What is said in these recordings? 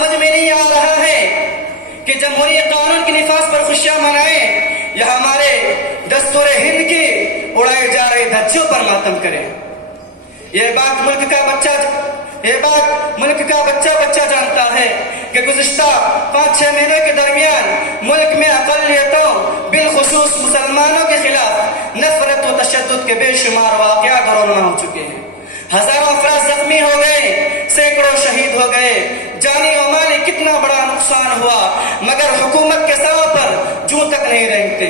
سمجھ میں نہیں آ رہا ہے کہ جمہوری قانون کے نفاذ پر خوشیاں منائیں یا ہمارے دستور ہند کی اڑائے جا رہے دھجیوں پر ماتم کریں. یہ بات ملک کا بچہ جانتا ہے کہ گزشتہ 5-6 مہینوں کے درمیان ملک میں اقلیتوں بالخصوص مسلمانوں کے خلاف نفرت و تشدد کے بے شمار واقعات رونما ہو چکے ہیں. ہزاروں افراد زخمی ہو گئے، سینکڑوں شہید ہو گئے، جانی و مالی کتنا بڑا نقصان ہوا، مگر حکومت کے سر پر جوں تک نہیں رینگتے.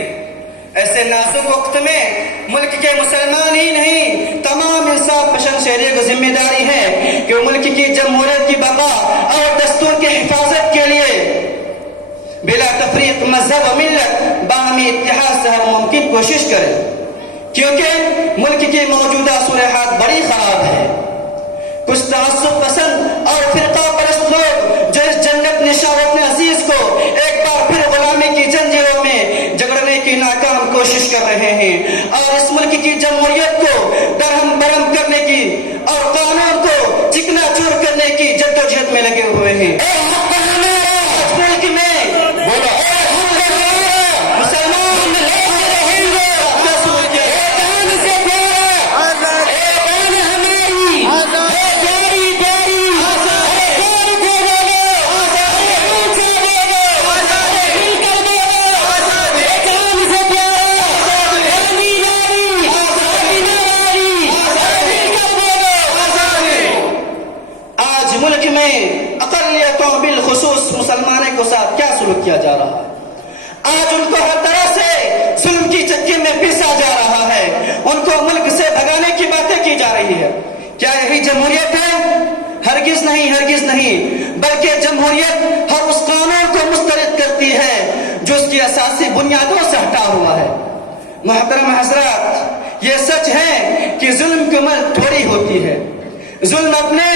ایسے نازک وقت میں ملک کے مسلمان ہی نہیں، تمام انصاف پسند شہریوں کو ذمہ داری ہے کہ وہ ملک کی جمہوریت کی بقا اور دستور کی حفاظت کے لیے بلا تفریق مذہب و ملت باہمی اتحاد سے ہر ممکن کوشش کریں، کیونکہ ملک کی موجودہ صورتحال بڑی خراب ہے. کچھ تعصب پسند اور فرقہ پرست لوگ جو اس جنت نشان اپنے عزیز کو ایک بار پھر غلامی کی زنجیروں میں جگڑنے کی ناکام کوشش کر رہے ہیں اور اس ملک کی جمہوریت کو درہم برہم کرنے کی اور قانون کو چکنا چور کرنے کی جدوجہد میں لگے ہوئے ہیں. ملک میں مسلمانوں کے ساتھ کیا سلوک کیا جا رہا ہے. آج ان کو ہر طرح سے ظلم کی چکی میں پیسا جا رہا ہے، ان کو ملک سے بھگانے کی باتیں کی جا رہی ہے. کیا یہی جمہوریت ہے؟ ہرگز نہیں، بلکہ جمہوریت ہر اس قانون کو مسترد کرتی ہے جو اس کی اساسی بنیادوں سے ہٹا ہوا ہے. محترم حضرات، یہ سچ ہے کہ ظلم کی عمر تھوڑی ہوتی ہے. ظلم اپنے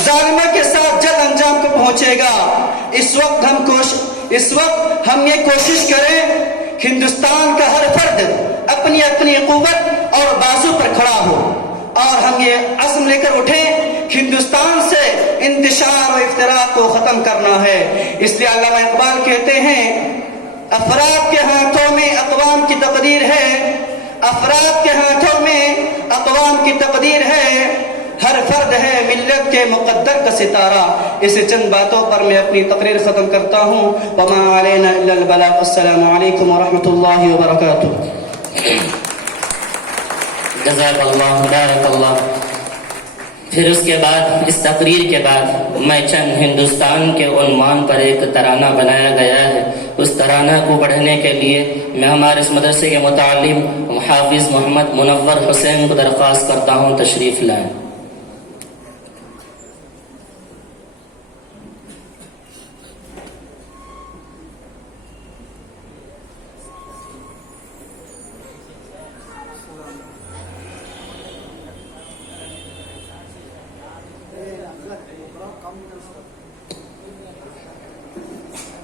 ظالموں کے ساتھ جلد انجام کو پہنچے گا. اس وقت ہم یہ کوشش کریں ہندوستان کا ہر فرد اپنی اپنی قوت اور بازو پر کھڑا ہو اور ہم یہ عزم لے کر اٹھیں ہندوستان سے انتشار و افتراق کو ختم کرنا ہے. اس لیے علامہ اقبال کہتے ہیں افراد کے ہاتھوں میں اقوام کی تقدیر ہے، افراد کے ہاتھوں میں اقوام کی تقدیر ہے، ہر فرد ہے ملت کے مقدر کا ستارہ. اس چند باتوں پر میں اپنی تقریر ختم کرتا ہوں. وما علینا الا البلاغ. السلام علیکم ورحمۃ اللہ وبرکاتہ. جزاک اللہ، بارک اللہ. پھر اس کے بعد، اس تقریر کے بعد میں چند ہندوستان کے عنوان پر ایک ترانہ بنایا گیا ہے. اس ترانہ کو پڑھنے کے لیے میں ہمارے اس مدرسے کے متعلم حافظ محمد منور حسین کو درخواست کرتا ہوں تشریف لائیں.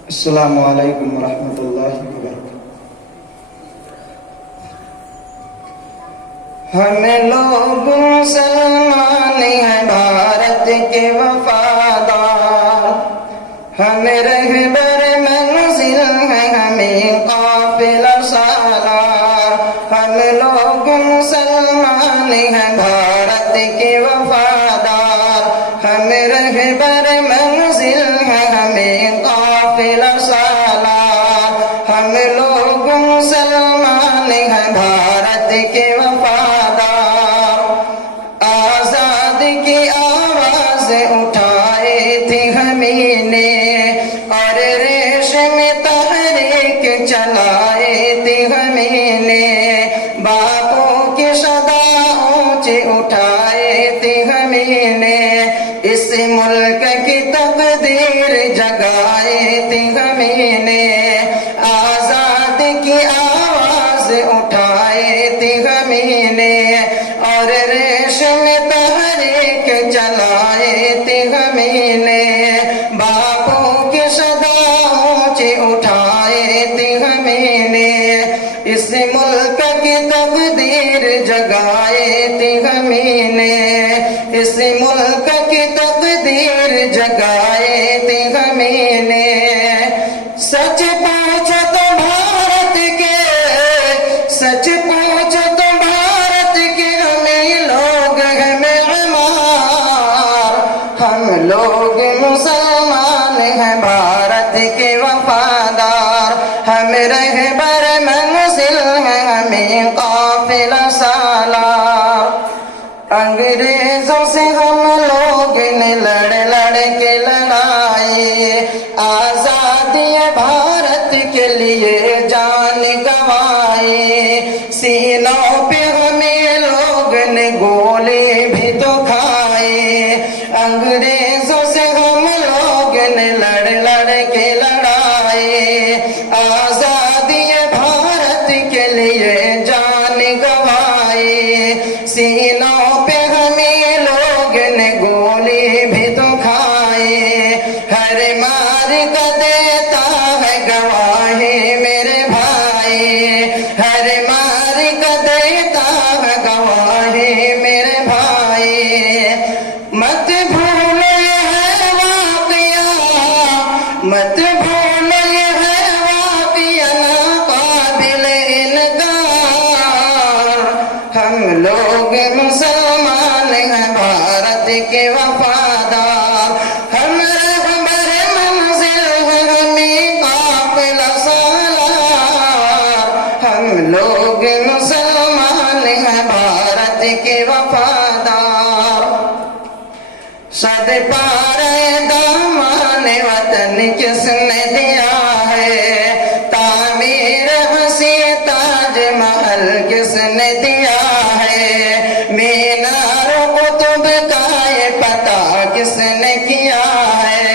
السلام علیکم ورحمۃ اللہ وبرکاتہ. ہم لوگ مسلمان ہیں بھارت کے وفادار، ہم رہبر منزل ہیں ہمیں قافلہ سالار. ہم لوگ مسلمان ہیں بھارت کے وفادار، ہم رہبر منزل ہیں ہمیں قافلہ سالار. ہم لوگ مسلمان ہیں بھارت کے وفادار. آزاد کی آواز اٹھائی تھی ہمیں نے اور ریشم تحریک چلائی تھی ہمیں نے. باپوں کی صدا اونچی اٹھائی تھی ہمیں نے. اس ملک کی تقدیر جگائی تھی ہمیں نے. آزاد کی آواز اٹھائی تھی ہمیں نے اور ریشم تحریک چلائی تھی ہمیں نے. باپوں کی صدا اونچی اٹھائی تھی ہمیں نے. اس ملک کی تقدیر جگائی تھی ہمیں نے. اس ملک کی تقدیر جگائی تھی دی ہمیں نے سچ پوچھو تو بھارت کے سچ پوچھو تو بھارت کے ہمیں لوگ ہیں معمار ہم لوگ مسلمان ہیں بھارت کے وفادار ہم رہبر منزل ہیں ہمیں قافلہ سالار انگریزوں سے ہم لوگ نے لڑ لڑ کے لڑائی آزادی بھارت کے لیے جان گنوائی سینوں پہ ہمیں لوگ نے گولی بھی تو کھائی انگریزوں سے ہم لوگ نے لڑ لڑ کے لڑائی آزادی بھارت کے لیے جان گنوائی سینوں پہ ہمیں لوگ نے گولی بھی تو کھائی ہر مار کا دیتا ہے گواہی میرے بھائی ہر مار کا دیتا ہے گواہی میرے بھائی مت بھولو یہ ہے واقعہ مت بھولو یہ ہے واقعہ ناقابل انکار ہم لوگ مسلمان ہیں بھارت کے وفادار ہم رہبر منزل ہیں ہمیں قافلہ سالار ہم لوگ مسلمان ہیں بھارت کے وفادار صد پارے دامان وطن کس نے دیا ہے تعمیر حسین تاج محل کس نے دیا ہے مینار قطب کا یہ پتہ کس نے کیا ہے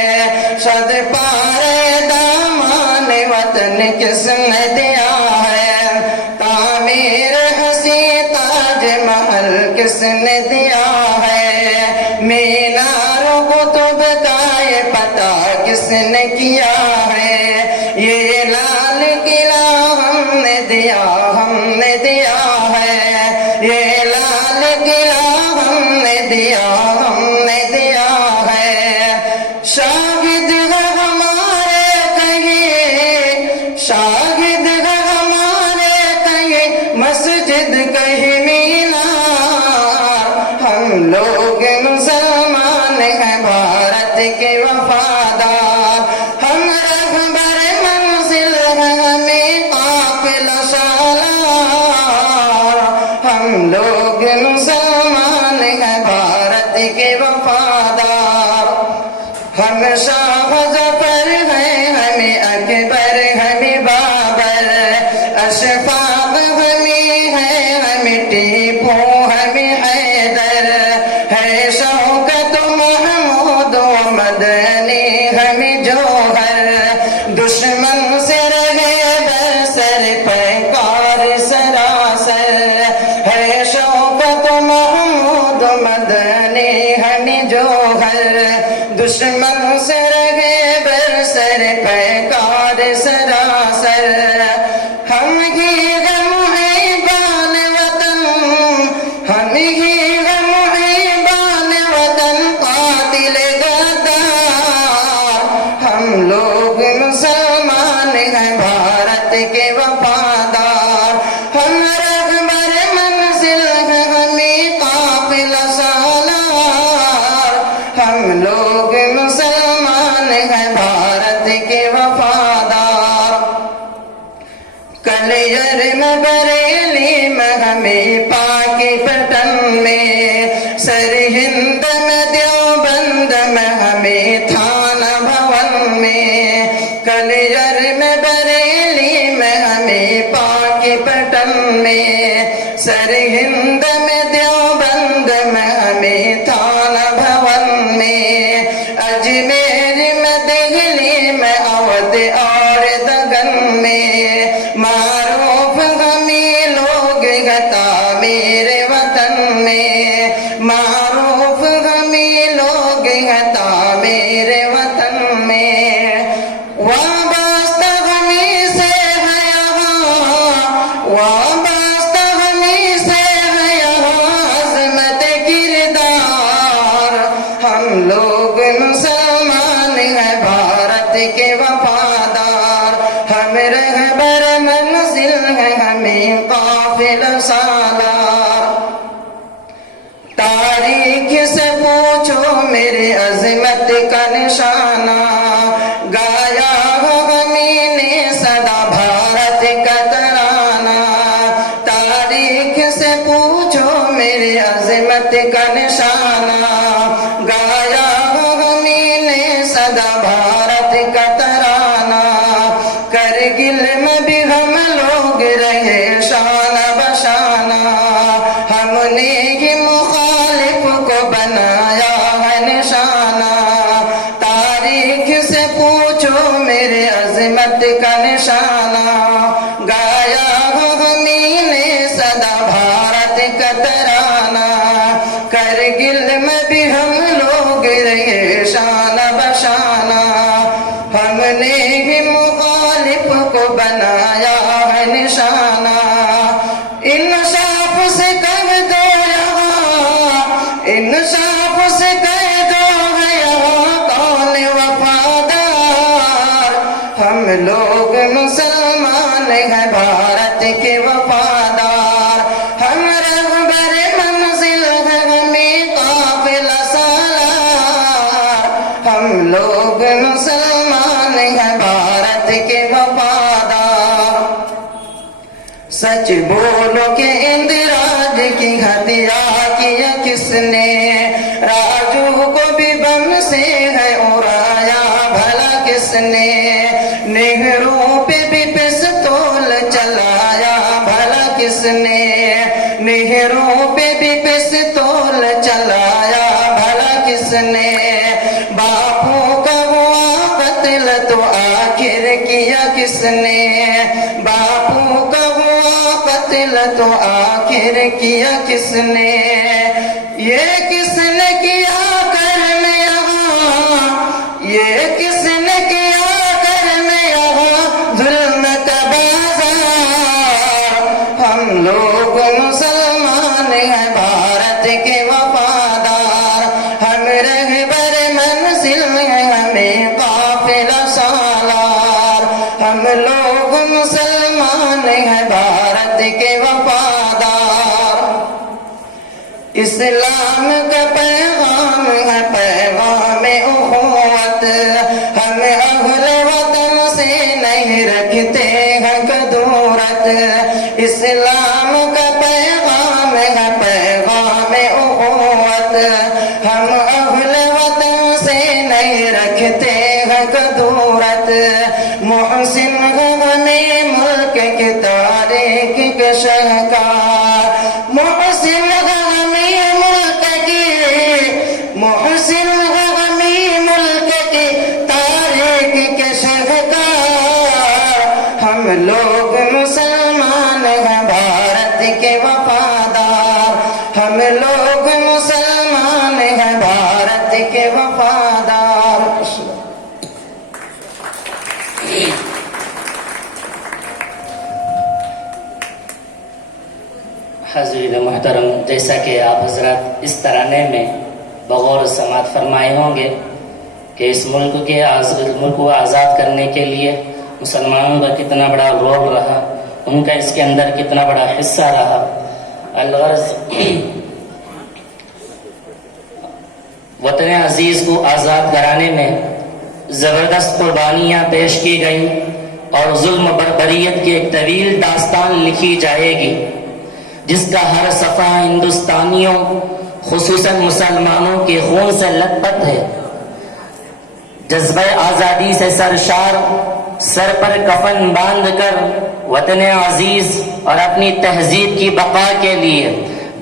صد پارے دامان وطن کس نے دیا ہے تعمیر حسین تاج محل کس نے دیا ہے مینار قطب کا یہ پتہ کس نے کیا ہے یہ لال قلعہ ہم نے دیا ہے یہ لال قلعہ ہم نے دیا ہے شاہد ہے ہمارے کہیں شاہد ہے ہمارے کہیں مسجد کہیں مینار ہم لوگ مسلمان ہیں بھارت کے وفادار ہم رہبر منزل ہیں ہمیں قافلہ سالار ہم لوگ مسلمان ہیں بھارت کے وفادار ہم شاہ ظفر ہیں ہمیں اکبر ہمیں بابر اشفاق ہمیں ہے ہمیں ٹیپو ہمیں حیدر ہے شوکت محمود و مدنی ہمیں جوہر دشمن سے رہے برسر پیکار سراسر ہے شوکت محمود و مدنی ہمیں جوہر دشمن سے رہے برسر پیکار سراسر ہم ہی غم حیبان وطن ہم ہی غم حیبان وطن قاتل غدار ہم لوگ مسلمان ہیں بھارت کے وفادار ہم رہبر منزل ہیں ہمیں قافلہ سالار ہم لوگ مسلمان ہیں بھارت کے وفادار کلیئر میں بریلی میں ہمیں پاکی پٹن میں سرہند میں دیوبند میں ہمیں تھانہ بھون میں کلیئر میں بریلی میں ہمیں پاکی پٹن میں سرہند میں دیوبند میں ہمیں تھانہ بھون میں اجمیر میں دہلی میں اودھ اور دگن میں معروف ہمیں لوگ گتا میرے وطن میں معروف ہمیں لوگ گتا میرے وطن میں وابستہ ہمیں سے ہے یہاں وابستہ ہمیں سے ہے یہاں عظمت کردار ہم لوگ مسلمان ہیں کے وفادار، ہم رہبر منزل ہیں ہمیں قافلہ سالار۔ تاریخ سے پوچھو میرے عظمت کا نشانہ، گایا ہمیں نے صدا بھارت کا ترانہ۔ تاریخ سے پوچھو میرے عظمت کا نشانہ، گایا ہمیں نے صدا بھارت کا ترانہ۔ کرگل میں بھی ہم لوگ رہے شانہ بشانہ، ہم نے ہی مخالف کو بنایا ہے نشانہ۔ تاریخ سے پوچھو میرے عظمت کا نشانہ، گایا ہمیں نے صدا بھارت کا ترانہ۔ کرگل میں بھی ہم لوگ رہے شانہ بشانہ، ہم نے ہی مخالف کو بنایا ہے نشانہ۔ انصاف سے کہہ دو یہاں، انصاف سے کہہ دو ہے یہاں کون وفادار۔ ہم لوگ مسلمان ہیں بھارت کے وفادار، ہم رہبر منزل ہیں ہمیں قافلہ سالار۔ ہم لوگ مسلمان ہیں بھارت کے وفادار۔ سچ بولو کہ اندراج کی ہتیا کیا کس نے، راجو کو بھی بم سے ہے اڑایا بھلا کس نے، نہرو پہ بھی پستول چلایا بھلا کس نے، نہرو پہ بھی پستول چلایا بھلا کس نے۔ باپو کا ہوا قتل تو آخر کیا کس نے، باپو کا ہوا قتل تو آخر کیا کس نے۔ یہ کس نے کیا کرم یہاں، یہ کس نے کیا کرم یہاں ظلم کا بازار۔ ہم لوگ مسلمان ہیں بھارت کے وفادار، ہم رہبر منزل ہیں ہمیں قافلہ سالار۔ ہم لوگ مسلمان ہیں بھارت کے وفادار۔ اسلام کا پیغام ہے پیغام اخوت، ہم اہل وطن سے نہیں رکھتے ہیں کدورت۔ اسلام کا پیغام ہے پیغام اخوت، ہم اہل وطن سے نہیں رکھتے ہیں کدورت۔ محسن ہمیں ملک کی تاریخ کے شہکار، محسن ہمیں ملک کی، محسن ہمیں ملک کی تاریخ کے شہکار۔ ہم لوگ مسلمان ہیں بھارت کے وفادار، ہم لوگ مسلمان ہیں بھارت کے وفادار۔ حضرت محترم، جیسا کہ آپ حضرات اس ترانے میں بغور سماعت فرمائے ہوں گے کہ اس ملک کو آزاد کرنے کے لیے مسلمانوں کا کتنا بڑا رول رہا، ان کا اس کے اندر کتنا بڑا حصہ رہا۔ الغرض وطن عزیز کو آزاد کرانے میں زبردست قربانیاں پیش کی گئیں اور ظلم بربریت کی ایک طویل داستان لکھی جائے گی جس کا ہر صفحہ ہندوستانیوں خصوصاً مسلمانوں کے خون سے لت پت ہے۔ جذبہ آزادی سے سرشار، سر پر کفن باندھ کر وطن عزیز اور اپنی تہذیب کی بقا کے لیے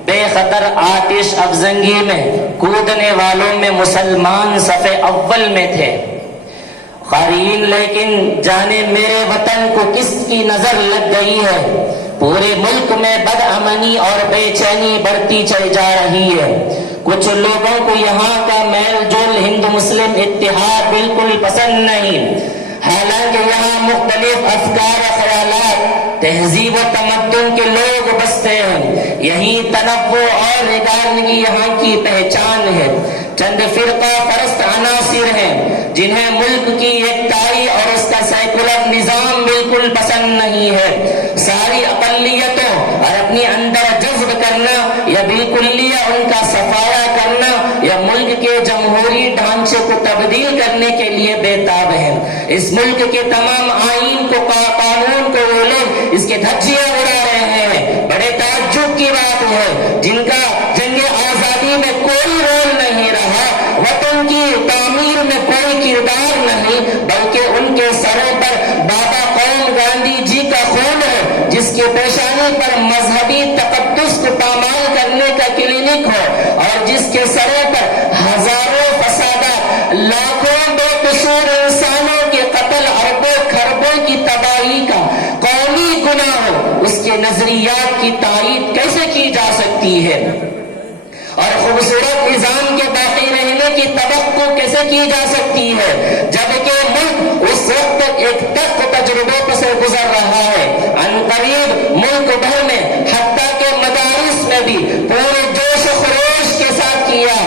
بے خطر آتش افزنگی میں کودنے والوں میں مسلمان صف اول میں تھے۔ قارئین، لیکن جانے میرے وطن کو کس کی نظر لگ گئی ہے، پورے ملک میں بد امنی اور بے چینی بڑھتی چلی جا رہی ہے۔ کچھ لوگوں کو یہاں کا میل جول ہندو مسلم اتحاد بالکل پسند نہیں، حالانکہ یہاں مختلف افکار و خیالات، تہذیب و تمدن کے لوگ بستے ہیں۔ یہی تنوع اور نگارنگی یہاں کی پہچان ہے۔ چند فرقہ پرست عناصر ہیں جنہیں ملک کی یکتائی اور اس کا سیکولر نظام بالکل پسند نہیں ہے. ساری اقلیتوں اور اپنی اندر جذب کرنا یا بالکلیہ ان کا صفایا کرنا یا ملک کے جمہوری ڈھانچے کو تبدیل کرنے کے لیے بےتاب ہیں. اس ملک کے تمام آئین کو قانون کو وہ لوگ اس کے دھجیاں اڑا رہے ہیں. بڑے تعجب کی بات ہے جن کا جنگ آزادی میں کوئی رول نہیں رہا, وطن کی تعمیر میں کوئی کردار نہیں, بلکہ ان کے سروں پر بابا قوم گاندھی جی کا خون ہے جس کے پیشانی پر مذہبی تقدس کو پامال کرنے کا کلینک ہو, اور جس کے سروں پر ہزاروں فسادات, لاکھوں بے قصور انسانوں کے قتل, اربوں خربوں کی تباہی کا قومی گناہ ہو. اس کے نظریات کی تائید کیسے کی جا سکتی ہے اور خوبصورت نظام کے باقی رہنے کی توقع کیسے کی جا سکتی ہے جبکہ ملک اس وقت ایک تخت تجربے سے گزر رہا ہے. عنقریب ملک بھر میں حتیٰ کہ مدارس میں بھی پورے جوش و خروش کے ساتھ کیا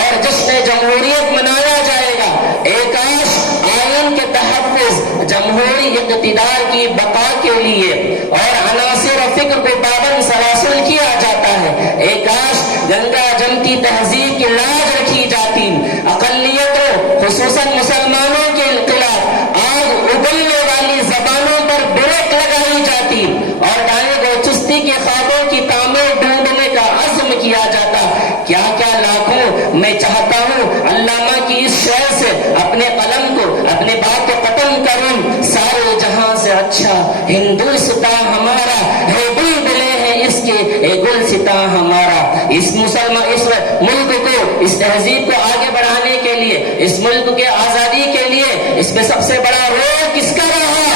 اور جشن جمہوریت منایا جائے گا. ایک کاش آئین کے تحفظ, جمہوری اقتدار کی بقا کے لیے اور عناصر و فکر کو پابند سلاسل کیا جاتا ہے. ایک کاش گنگا جمتی تہذیب کی لاج رکھی جاتی, اقلیتوں خصوصاً مسلمانوں کے خلاف آگ اگلنے والی زبانوں پر بریک لگائی جاتی اور دائیں گو چستی کے خوابوں کی تعمیر ڈھونڈنے کا عزم کیا جاتا. کیا کیا لاکھوں میں چاہتا ہوں علامہ کی اس شعر سے اپنے قلم کو, اپنے بات کو ختم کروں. سارے جہاں سے اچھا ہندوستان ہمارا ہے, بلبلے ہیں اس کے اے گلستاں ہمارا. اس ملک کو, اس تہذیب کو آگے بڑھانے کے لیے, اس ملک کے آزادی کے لیے اس میں سب سے بڑا رول کس کا رہا؟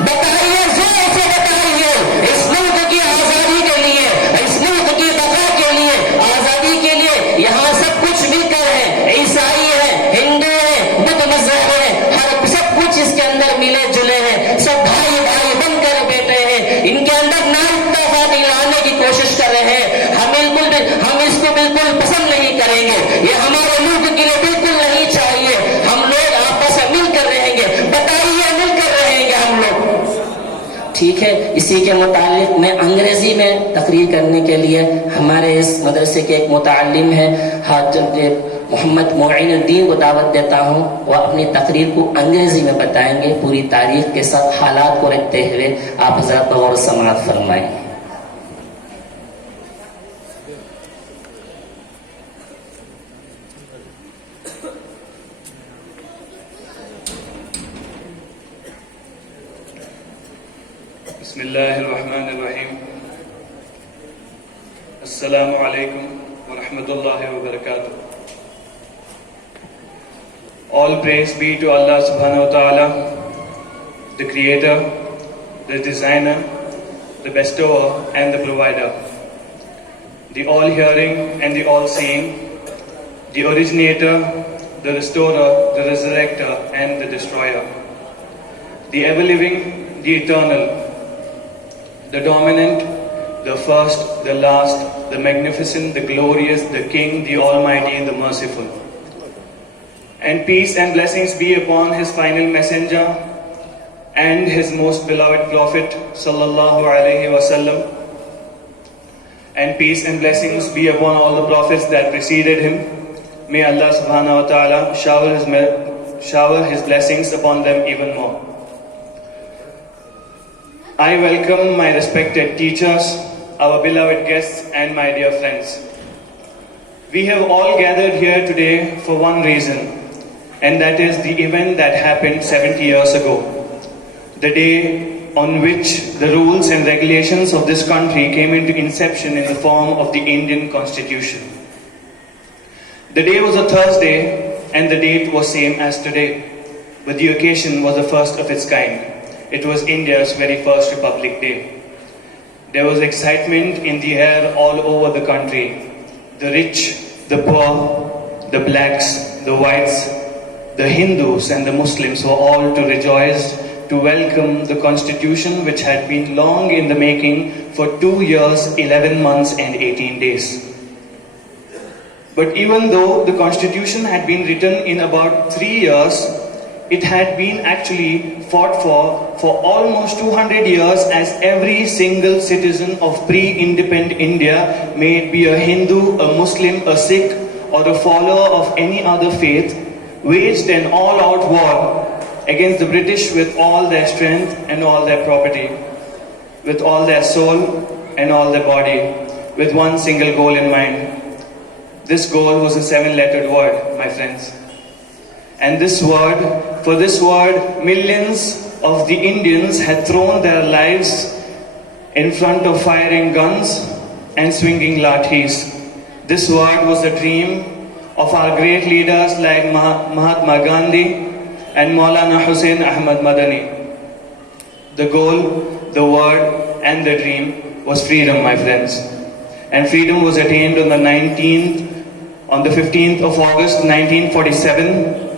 بتائیے, زور سے بتائیے. اس ملک کی آزادی کے لیے, اس ملک کی بقا کے لیے, آزادی کے لیے یہاں سب کچھ مل کر ہے. عیسائی ہے, ہندو ہے, بدھ مذہب ہے, ہر سب کچھ اس کے اندر ملے جلے ہیں. سب بھائی بھائی بن کر بیٹھے ہیں. ان کے اندر نااتفاقی لانے کی کوشش کر رہے ہیں. ہم اس کو بالکل پسند نہیں کریں گے. یہ ہمارے ملک کے لیے بالکل نہیں چاہیے. ہم لوگ آپس میں مل کر رہیں گے. بتائیے, مل کر رہیں گے ہم لوگ. ٹھیک ہے, اسی کے متعلق میں انگریزی میں تقریر کرنے کے لیے ہمارے اس مدرسے کے ایک متعلم ہیں حضرت محمد معین الدین کو دعوت دیتا ہوں. وہ اپنی تقریر کو انگریزی میں بتائیں گے پوری تاریخ کے ساتھ حالات کو رکھتے ہوئے. آپ حضرات بغور سماعت فرمائیں. بسم اللہ الرحمن الرحیم. السلام علیکم ورحمۃ اللہ وبرکاتہ. All praise be to Allah subhanahu wa ta'ala, the creator, the designer, the bestower and the provider, the all-hearing and the all-seeing, the originator, the restorer, the resurrector and the destroyer, the ever-living, the eternal, the dominant, the first, the last, the magnificent, the glorious, the King, the Almighty, the merciful. And peace and blessings be upon His final messenger and His most beloved Prophet sallallahu alaihi wasallam. And peace and blessings be upon all the prophets that preceded him. May Allah subhanahu wa ta'ala shower His blessings upon them even more. I welcome my respected teachers, our beloved guests and my dear friends. We have all gathered here today for one reason, and that is the event that happened 70 years ago. The day on which the rules and regulations of this country came into inception in the form of the Indian Constitution. The day was a Thursday and the date was same as today, but the occasion was the first of its kind. It was India's very first Republic Day. There was excitement in the air all over the country. The rich, the poor, the blacks, the whites, the Hindus and the Muslims were all to rejoice to welcome the constitution which had been long in the making for 2 years, 11 months and 18 days. But even though the constitution had been written in about 3 years, it had been actually fought for almost 200 years, as every single citizen of pre-independent India, may it be a Hindu, a Muslim, a Sikh, or a follower of any other faith, waged an all-out war against the British with all their strength and all their property, with all their soul and all their body, with one single goal in mind. This goal was a 7-lettered word, my friends. And for this word, millions of the Indians had thrown their lives in front of firing guns and swinging lathis. This word was a dream of our great leaders like Mahatma Gandhi and Maulana Hussain Ahmad Madani. The goal, the word, and the dream was freedom, my friends. And freedom was attained on the 15th of August 1947.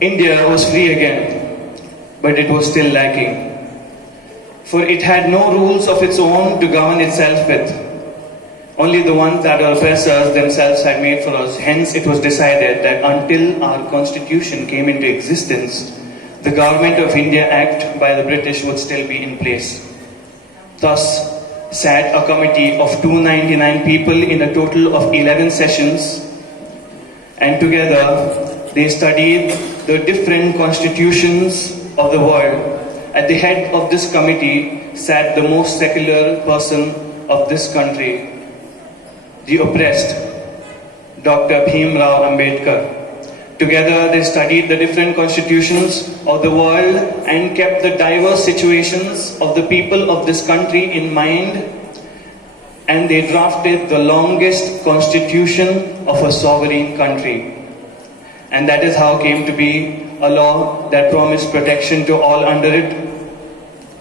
India was free again, but it was still lacking. For it had no rules of its own to govern itself with, only the ones that our oppressors themselves had made for us. Hence it was decided that until our constitution came into existence, the Government of India Act by the British would still be in place. Thus sat a committee of 299 people in a total of 11 sessions, and together they studied the different constitutions of the world. At the head of this committee sat the most secular person of this country, the oppressed, Dr. Bhim Rao Ambedkar. Together they studied the different constitutions of the world and kept the diverse situations of the people of this country in mind, and they drafted the longest constitution of a sovereign country. And that is how came to be a law that promised protection to all under it,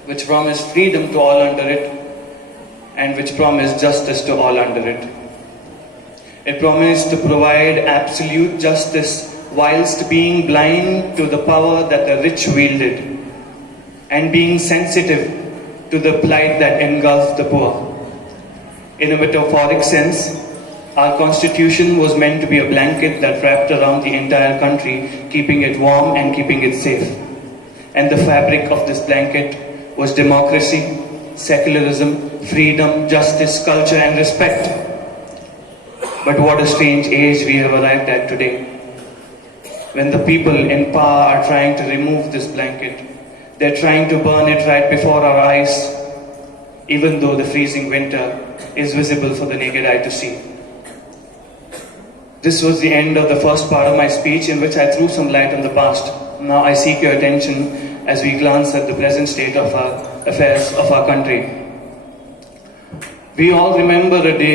which promised freedom to all under it, and which promised justice to all under it. It promised to provide absolute justice whilst being blind to the power that the rich wielded, and being sensitive to the plight that engulfed the poor. In a metaphoric sense, our constitution was meant to be a blanket that wrapped around the entire country, keeping it warm and keeping it safe. And the fabric of this blanket was democracy, secularism, freedom, justice, culture, and respect. But what a strange age we have arrived at today, when the people in power are trying to remove this blanket. They're trying to burn it right before our eyes, even though the freezing winter is visible for the naked eye to see. This was the end of the first part of my speech, in which I threw some light on the past. Now I seek your attention as we glance at the present state of our affairs of our country. We all remember a day